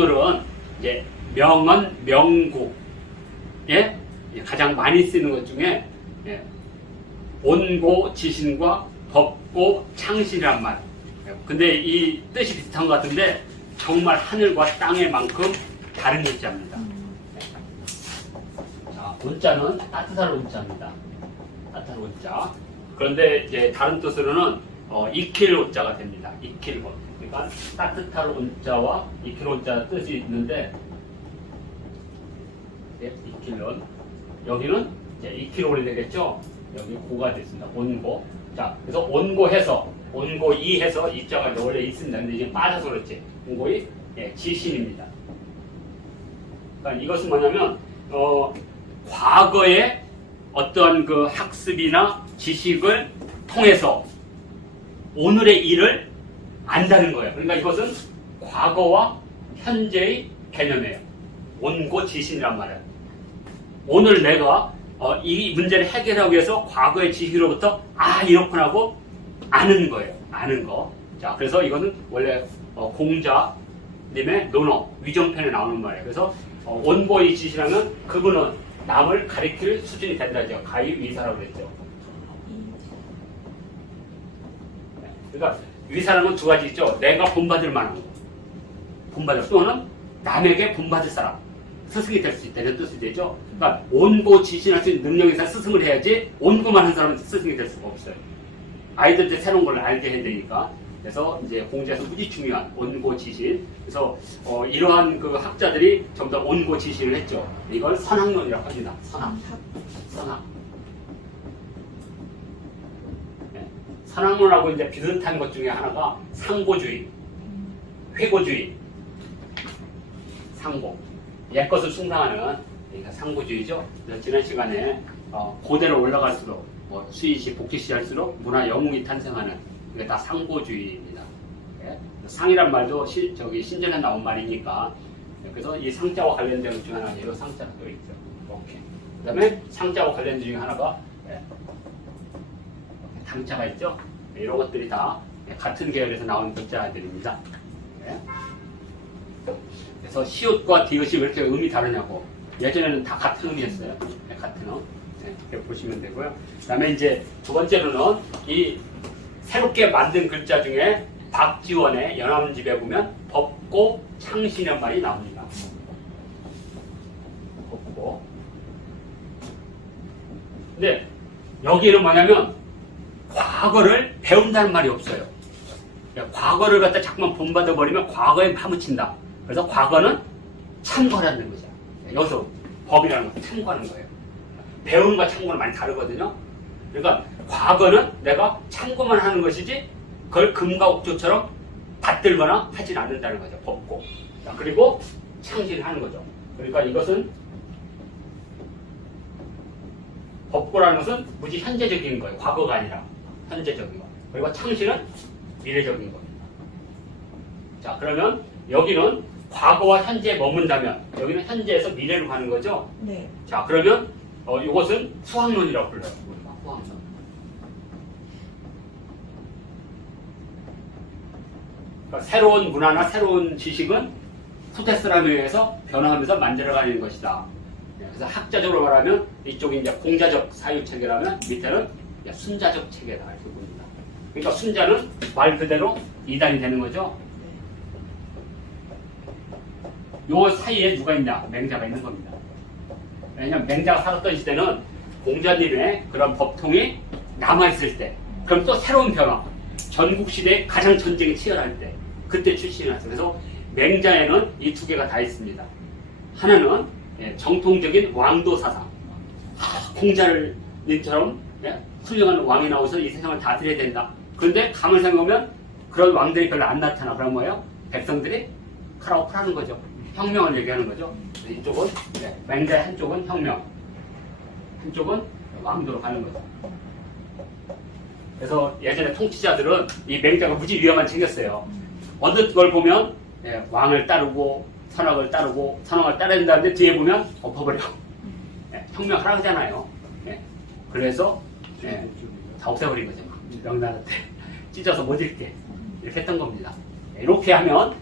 오늘은 이제 명언, 명구, 예? 가장 많이 쓰는 것 중에 예. 온고, 지신과 법고, 창신이란 말. 근데 이 뜻이 비슷한 것 같은데 정말 하늘과 땅의 만큼 다른 글자입니다. 자, 온자는 따뜻한 온자입니다. 따뜻한 온자. 그런데 이제 다른 뜻으로는 익힐 온자가 됩니다. 익힐 온. 그러니까 따뜻한 온자와 익힐 온자 뜻이 있는데 예, 익힐 온. 여기는 이제 익힐 온이 되겠죠. 여기 고가 됐습니다. 온고. 자, 그래서 온고해서 온고이해서 이자가 원래 있습니다. 근데 이제 빠져서 그렇지. 온고이 예, 지신입니다. 그러니까 이것은 뭐냐면 과거의 어떤 그 학습이나 지식을 통해서 오늘의 일을 안다는 거예요. 그러니까 이것은 과거와 현재의 개념이에요. 온고지신이란 말이에요. 오늘 내가 이 문제를 해결하기 위해서 과거의 지식으로부터 이렇구나 하고 아는 거예요. 아는 거. 자, 그래서 이거는 원래 공자님의 논어 위정편에 나오는 말이에요. 그래서 온고의 지시라면 그분은 남을 가리킬 수준이 된다죠. 가위위사라고 그랬죠. 그러니까 위사라는 두 가지 있죠. 내가 본받을 만한 거. 본받을 또는 남에게 본받을 사람. 스승이 될 수 있다는 뜻이 되죠. 그러니까 온고 지신할 수 있는 능력이 있어 스승을 해야지 온고만 한 사람은 스승이 될 수가 없어요. 아이들한테 새로운 걸 알게 해야 되니까. 그래서 이제 공자에서 무지 중요한 온고 지신. 그래서 이러한 그 학자들이 전부 다 온고 지신을 했죠. 이걸 선학론이라고 합니다. 선학. 네. 선학론하고 이제 비슷한 것 중에 하나가 상고주의, 회고주의, 상고. 옛것을 숭상하는 그러니까 상고주의죠. 그래서 지난 시간에 고대로 올라갈수록 수의시, 복지시 할수록 문화 영웅이 탄생하는 이게 다 상고주의입니다. 예? 상이란 말도 신전에 나온 말이니까 그래서 이 상자와 관련된 것 중에 하나가 이런 상자가 또 있죠. 이렇게. 그 다음에 상자와 관련된 것 중에 하나가 당자가 있죠. 이런 것들이 다 같은 계열에서 나온 글자들입니다. 예? 그래서 시옷과 디귿이 왜 이렇게 음이 다르냐고. 예전에는 다 같은 음이었어요. 네, 같은 음. 네, 이렇게 보시면 되고요. 그 다음에 이제 두 번째로는 이 새롭게 만든 글자 중에 박지원의 연암집에 보면 법고 창신이란 말이 나옵니다. 법고. 근데 여기는 뭐냐면 과거를 배운다는 말이 없어요. 과거를 갖다 자꾸만 본받아 버리면 과거에 파묻힌다. 그래서 과거는 참고라는 거죠. 여기서 법이라는 건 참고하는 거예요. 배움과 참고는 많이 다르거든요. 그러니까 과거는 내가 참고만 하는 것이지 그걸 금과 옥조처럼 받들거나 하진 않는다는 거죠. 법고. 그리고 창신을 하는 거죠. 그러니까 이것은 법고라는 것은 무지 현재적인 거예요. 과거가 아니라 현재적인 거. 그리고 창신은 미래적인 겁니다. 자, 그러면 여기는 과거와 현재에 머문다면 여기는 현재에서 미래로 가는 거죠? 네. 자, 그러면 이것은 수학론이라고 불러요. 수학론. 그러니까 새로운 문화나 새로운 지식은 후대 사람에 의해서 변화하면서 만들어가는 것이다. 그래서 학자적으로 말하면 이쪽이 이제 공자적 사유체계라면 밑에는 순자적 체계다 이렇게 봅니다. 그러니까 순자는 말 그대로 이단이 되는 거죠. 요 사이에 누가 있냐? 맹자가 있는 겁니다. 왜냐하면 맹자가 살았던 시대는 공자님의 그런 법통이 남아있을 때, 그럼 또 새로운 변화, 전국시대에 가장 전쟁이 치열할 때, 그때 출신이 났어요. 그래서 맹자에는 이 두 개가 다 있습니다. 하나는 정통적인 왕도 사상. 공자님처럼 훌륭한 왕이 나와서 이 세상을 다스려야 된다. 그런데 가만히 생각하면 그런 왕들이 별로 안 나타나. 그런 뭐예요? 백성들이 칼아웃 하는 거죠. 혁명을 얘기하는 거죠. 이쪽은 맹자의 한쪽은 혁명, 한쪽은 왕도로 가는 거죠. 그래서 예전에 통치자들은 이 맹자가 무지 위험한 책이었어요. 어느 걸 보면 왕을 따르고 선악을 따르고 선악을 따라야 된다는데 뒤에 보면 엎어버려. 혁명하라 하잖아요. 그래서 다 없애버린 거죠. 명나라한테 찢어서 못 읽게 이렇게 했던 겁니다. 이렇게 하면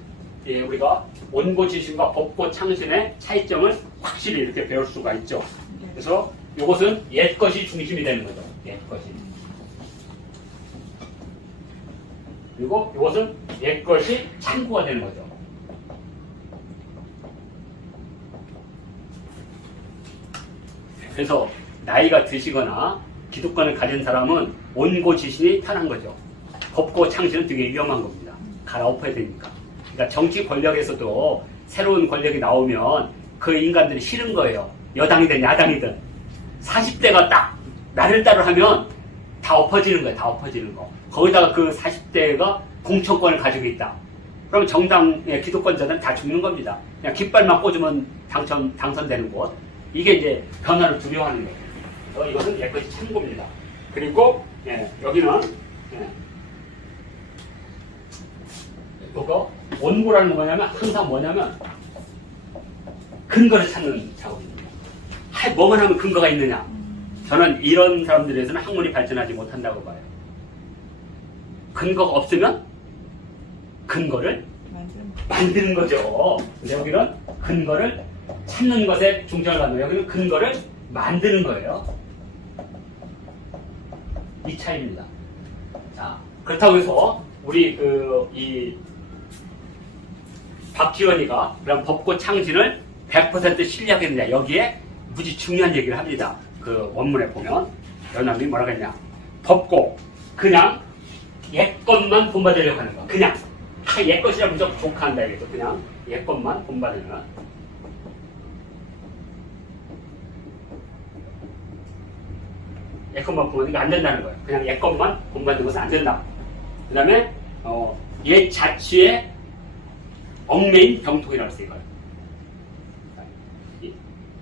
예, 우리가 원고지신과 법고창신의 차이점을 확실히 이렇게 배울 수가 있죠. 그래서 이것은 옛것이 중심이 되는 거죠. 옛것이. 그리고 이것은 옛것이 참고가 되는 거죠. 그래서 나이가 드시거나 기득권을 가진 사람은 원고지신이 편한 거죠. 법고창신은 되게 위험한 겁니다. 갈아엎어야 되니까. 그러니까 정치 권력에서도 새로운 권력이 나오면 그 인간들이 싫은 거예요. 여당이든 야당이든. 40대가 딱 나를 따로 하면 다 엎어지는 거예요. 다 엎어지는 거. 거기다가 그 40대가 공천권을 가지고 있다. 그럼 정당의 기득권자들은 다 죽는 겁니다. 그냥 깃발만 꽂으면 당선되는 곳. 이게 이제 변화를 두려워하는 거예요. 그래서 이것은 옛것이 참고입니다. 그리고 여기는 이거 원고라는 건 뭐냐면 항상 뭐냐면 근거를 찾는 작업입니다. 뭐만 하면 근거가 있느냐. 저는 이런 사람들에서는 학문이 발전하지 못한다고 봐요. 근거가 없으면 근거를 만드는 거죠. 근데 여기는 근거를 찾는 것에 중점을 갖는 거예요. 여기는 근거를 만드는 거예요. 이 차이입니다. 자, 그렇다고 해서 우리 이 박지원이가 그런 법고창신을 100% 신뢰하겠느냐. 여기에 무지 중요한 얘기를 합니다. 그 원문에 보면 연합이 뭐라고 했냐. 법고 그냥 옛것만 본받으려고 하는 거. 그냥 옛것이라 무조건 족한다 이거죠. 그냥 옛것만 본받으면. 옛것만 본받는 게 안 된다는 거예요. 그냥 옛것만 본받는 것은 안 된다. 그 다음에 옛 자취의 얽매인 병통이라고 했어요. 이걸.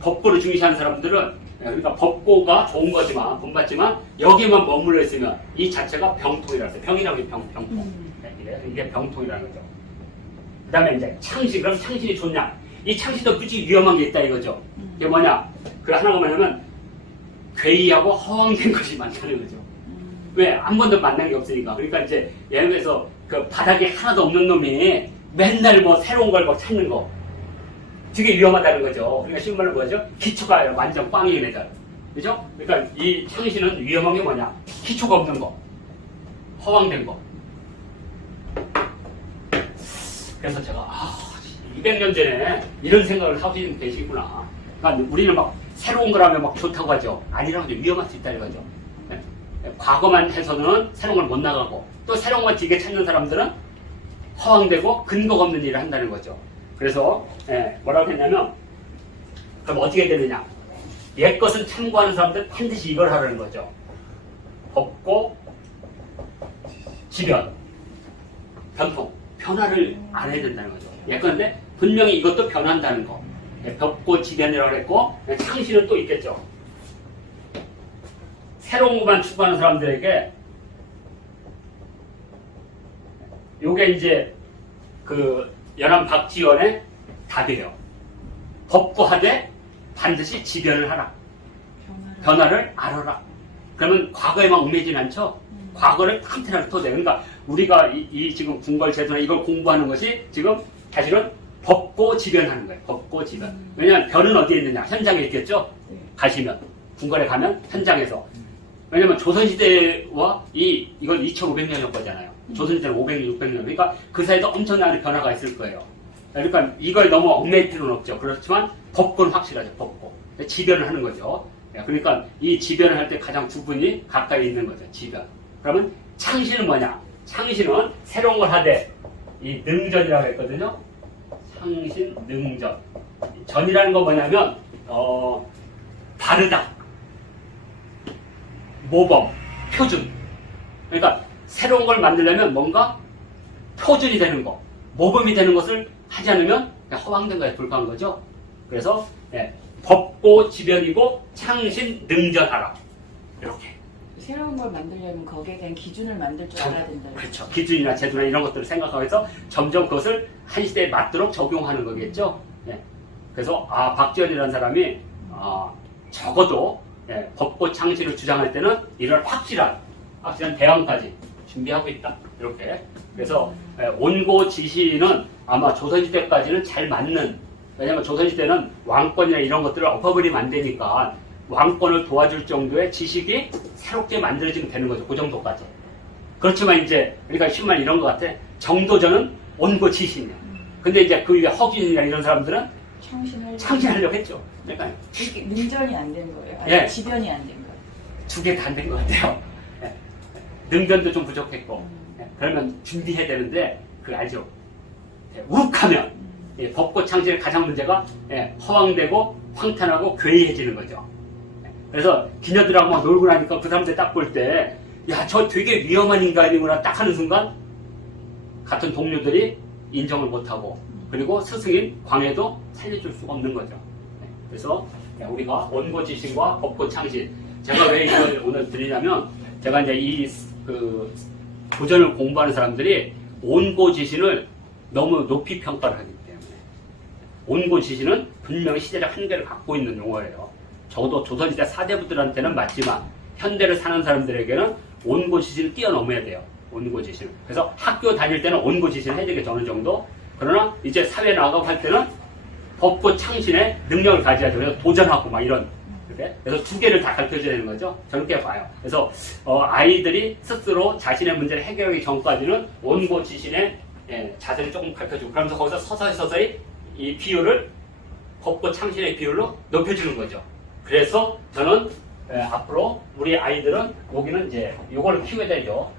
법고를 중시하는 사람들은 그러니까 법고가 좋은 거지만 본받지만 여기에만 머물러 있으면 이 자체가 병통이라고 했어요. 병이라고 해요. 병통. 이게 병통이라는 거죠. 그 다음에 이제 창신. 그럼 창신이 좋냐? 이 창신도 무지 위험한 게 있다 이거죠. 이게 뭐냐? 그 하나가 뭐냐면 괴이하고 허황된 것이 많다는 거죠. 왜? 한 번도 만난 게 없으니까. 그러니까 이제 예를 들어서 그 바닥에 하나도 없는 놈이 맨날 뭐 새로운 걸 막 찾는 거. 되게 위험하다는 거죠. 그러니까 쉬운 말로 뭐죠? 기초가 완전 꽝이 되잖아. 그죠? 그러니까 이 창신은 위험한 게 뭐냐? 기초가 없는 거. 허황된 거. 그래서 제가 200년 전에 이런 생각을 하고 계시구나. 그러니까 우리는 막 새로운 거라면 막 좋다고 하죠. 아니라고 하죠. 위험할 수 있다 이거죠. 과거만 해서는 새로운 걸 못 나가고 또 새로운 걸 되게 찾는 사람들은 허황되고 근거가 없는 일을 한다는 거죠. 그래서 뭐라고 했냐면 그럼 어떻게 되느냐. 옛것은 참고하는 사람들 반드시 이걸 하라는 거죠. 법고 지변 변통 변화를 안 해야 된다는 거죠. 예컨대 분명히 이것도 변한다는 거. 법고 지변이라고 했고 창신은 또 있겠죠. 새로운 것만 추구하는 사람들에게 요게 이제 그 연암 박지원의 답이에요. 법고하되 반드시 지변을 하라. 변화를 알아라. 그러면 과거에만 얽매이진 않죠. 과거를 탐태하게 터대. 그러니까 우리가 이 지금 궁궐제도나 이걸 공부하는 것이 지금 사실은 법고 지변하는 거예요. 법고 지변. 왜냐하면 변은 어디에 있느냐? 현장에 있겠죠. 가시면 궁궐에 가면 현장에서. 왜냐면 조선시대와 이건 2500년 거잖아요. 조선시대는 500년, 600년. 그러니까 그 사이에도 엄청난 변화가 있을 거예요. 그러니까 이걸 너무 얽매일 필요는 없죠. 그렇지만 법고는 확실하죠. 법고. 지변을 하는 거죠. 그러니까 이 지변을 할 때 가장 두 분이 가까이 있는 거죠. 지변. 그러면 창신은 뭐냐? 창신은 새로운 걸 하되 이 능전이라고 했거든요. 창신, 능전. 전이라는 건 뭐냐면 바르다. 모범, 표준. 그러니까 새로운 걸 만들려면 뭔가 표준이 되는 거, 모범이 되는 것을 하지 않으면 허황된 거에 불과한 거죠. 그래서 법고 지변이고 창신 능전하라. 이렇게. 새로운 걸 만들려면 거기에 대한 기준을 만들 줄 알아야 된다. 그렇죠. 기준이나 제도나 이런 것들을 생각하면서 점점 그것을 한 시대에 맞도록 적용하는 거겠죠. 그래서 박지원이라는 사람이 적어도 법고 창신을 주장할 때는 이런 확실한 대안까지 준비하고 있다. 이렇게. 그래서 온고지시는 아마 조선시대까지는 잘 맞는, 왜냐면 조선시대는 왕권이나 이런 것들을 엎어버리면 안 되니까 왕권을 도와줄 정도의 지식이 새롭게 만들어지면 되는 거죠. 그 정도까지. 그렇지만 이제 우리가 신만 이런 것 같아. 정도전은 온고지시냐. 근데 이제 그 위에 허균이나 이런 사람들은 창신하려고 했죠. 그러니까 이렇게 능전이 안 된 거예요? 아니, 예. 지변이 안 된 거예요? 두 개 다 안 된 것 같아요. 예. 능전도 좀 부족했고. 예. 그러면 준비해야 되는데 그거 알죠? 예. 욱하면 예. 법고 창신의 가장 문제가 예. 허황되고 황탄하고 괴이해지는 거죠. 예. 그래서 기녀들하고 막 놀고 나니까 그 사람들 딱 볼 때 야, 저 되게 위험한 인간이구나 딱 하는 순간 같은 동료들이 인정을 못하고 그리고 스승인 광해도 살려줄 수가 없는 거죠. 예. 그래서 우리가 원고지신과 법고창신, 제가 왜 이걸 오늘 드리냐면 제가 이제 이 고전을 공부하는 사람들이 온고지신을 너무 높이 평가를 하기 때문에 온고지신은 분명히 시대적 한계를 갖고 있는 용어예요. 적어도 조선시대 사대부들한테는 맞지만 현대를 사는 사람들에게는 온고지신을 뛰어넘어야 돼요. 온고지신. 그래서 학교 다닐 때는 온고지신을 해야 되겠죠. 어느 정도. 그러나 이제 사회에 나가고 할 때는 법고창신의 능력을 가져야죠. 그래서 도전하고 막 이런. 그래서 두 개를 다 가르쳐줘야 되는 거죠. 저는 그렇게 봐요. 그래서 아이들이 스스로 자신의 문제를 해결하기 전까지는 온고지신의 자세를 조금 가르쳐주고 그러면서 거기서 서서히 이 비율을 법고창신의 비율로 높여주는 거죠. 그래서 저는 앞으로 우리 아이들은 여기는 이제 요걸 키워야 되죠.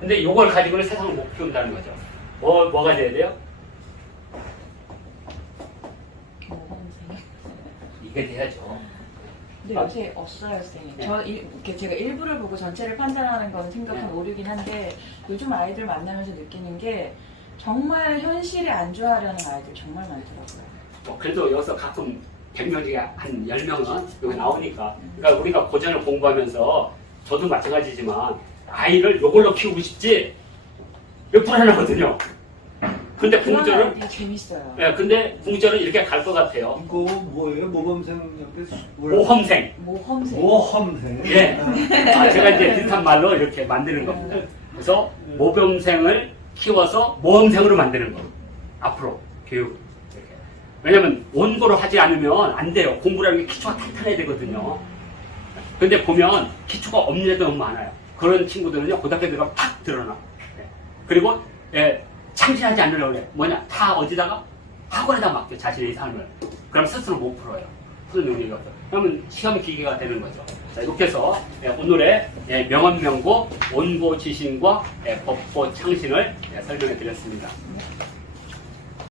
근데 요걸 가지고는 세상을 못 키운다는 거죠. 뭐가 돼야 돼요? 이게 돼야죠. 근데 요새 없어요, 선생님. 제가 일부를 보고 전체를 판단하는 건 생각한 오류긴 한데 요즘 아이들 만나면서 느끼는 게 정말 현실에 안주하려는 아이들 정말 많더라고요. 그래도 여기서 가끔 100명 중에 한 10명은 여기 나오니까. 그러니까 우리가 고전을 공부하면서 저도 마찬가지지만 아이를 요걸로 키우고 싶지 이거 불안하거든요. 근데 궁전은 되게 재밌어요. 근데 궁전은 이렇게 갈 것 같아요. 이거 뭐예요? 모범생 옆에 모험생. 모험생. 예. 제가 이제 비슷한 말로 이렇게 만드는 겁니다. 그래서 모범생을 키워서 모험생으로 만드는 거. 앞으로 교육. 이렇게. 왜냐면 원고로 하지 않으면 안 돼요. 공부라는 게 기초가 탄탄해야 되거든요. 근데 보면 기초가 없는 애도 너무 많아요. 그런 친구들은요 고등학교 들어가면 팍 드러나. 그리고 참신하지 않으려고 그래. 뭐냐? 다 어디다가? 학원에다 맡겨, 자신의 삶을. 그럼 스스로 못 풀어요. 푸는 능력이 없어. 그러면 시험 기계가 되는 거죠. 자, 이렇게 해서 오늘의 명언명고, 온고지신과 법고창신을 설명해 드렸습니다.